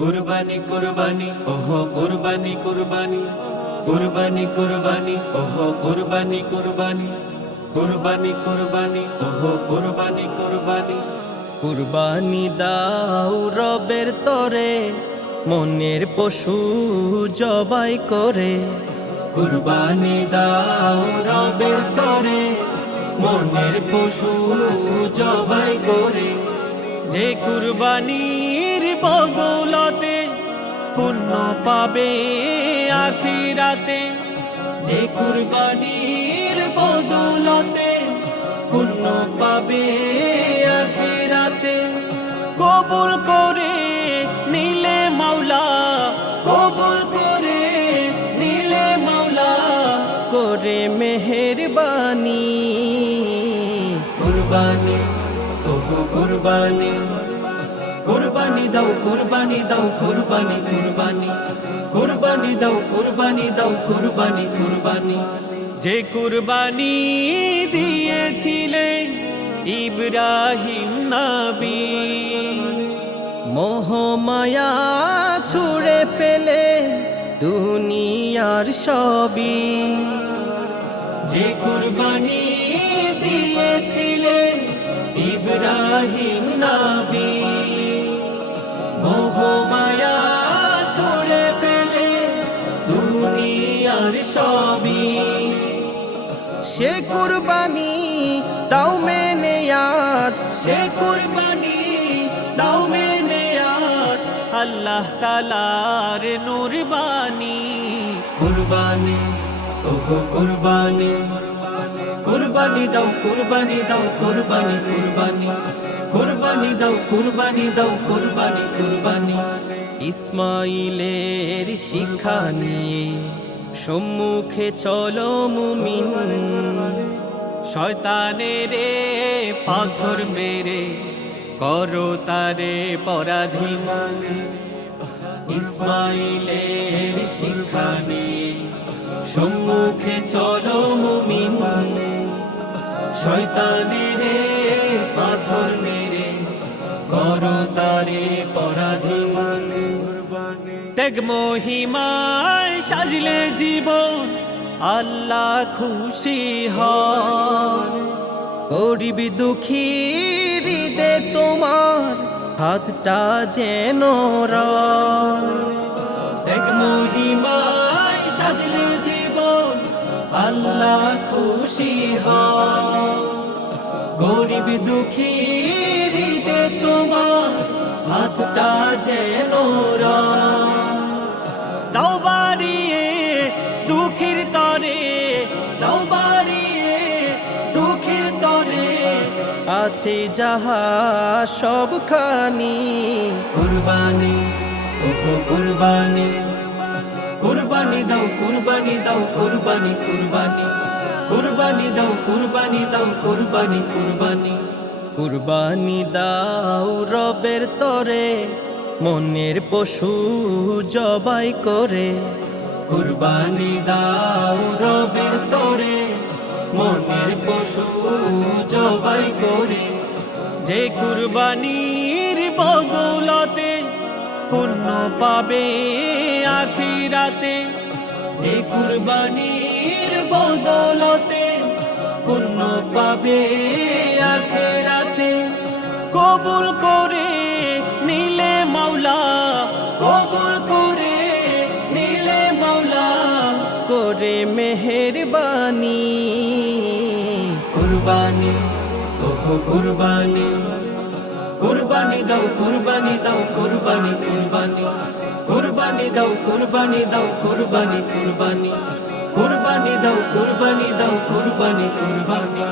কুরবানি কুরবানি ওহো কুরবানি কুরবানি কুরবানি কুরবানি ওহো কুরবানি কুরবানি কুরবানি কুরবানি ওহো কুরবানি কুরবানি কুরবানি দাও রবের তরে মনের পশু জবাই করে। কুরবানি দাও রবের তরে মনের পশু জবাই করে। যে কুরবানির বদৌলতে পুণ্য পাবে আখিরাতে। যে কুরবানির বদৌলতে পুণ্য পাবে আখিরাতে। কবুল করে নিলে মাওলা, কবুল করে নিলে মাওলা করে মেহেরবানি। কুরবানি ওহো কুরবানি কুরবানি দাও কুরবানি দাও কুরবানি কুরবানি কুরবানি দাও কুরবানি দাও কুরবানি কুরবানি। যে কুরবানি দিয়েছিলে ইব্রাহিম নবী, মোহমায়া ছুঁড়ে ফেলে দুনিয়ার সবই। যে কুরবানি দিয়েছিলে ইব্রাহিম নবী, মোহমায়া ছুঁড়ে ফেলে দুনিয়ার সবই। সে কুরবানি দাও মেনে আজ, সে কুরবানি দাও মেনে আজ আল্লাহ তাআলার নূরবানি। কুরবানি ওহো কুরবানি কুরবানি দাও কুরবানি দাও কুরবানি কুরবানি কুরবানি দাও কুরবানি দাও কুরবানি কুরবানি। ইসমাইলের শিক্ষা নিয়ে সম্মুখে চলো মুমিন, শয়তানের পাথর মেরে করো তারে পরাধীন। ইসমাইলের শিক্ষা নিয়ে সম্মুখে চলো মুমিন, শয়তানের পাথর মেরে করো তারে পরাধীন। ত্যাগ মহিমায় সাজলে জীবন আল্লাহ খুশি হন। গরিব দুঃখী হৃদে তোমার হাতটা যেন দেখ মহিমায় সাজলে জীবন আল্লাহ খুশি হয়। গরিব দুঃখী হৃদে তোমার হাতটা যেন দাও বাড়িয়ে দুঃখীর তরে, দাও বাড়িয়ে দুঃখের তরে আছে যাহা সবখানি। কুরবানি ওহো কুরবানি কুরবানি দাও কুরবানি দাও কুরবানি কুরবানি কুরবানি দাও কুরবানি দাও কুরবানি কুরবানি। কুরবানি দাও রবের তরে মনের পশু জবাই করে। কুরবানি দাও রবের তরে মনের পশু জবাই করে। যে কুরবানির বদৌলতে পুণ্য পাবে আখিরাতে। যে কুরবানির বদৌলতে পুণ্য পাবে আখিরাতে। কবুল করে নিলে মাওলা, কবুল করে নিলে মাওলা করে মেহেরবানি। কুরবানি ওহো কুরবানি কুরবানি দাও কুরবানি দাও কুরবানি কুরবানি কুরবানি দাও কুরবানি দাও কুরবানি কুরবানি কুরবানি দাও কুরবানি দাও কুরবানি কুরবানি।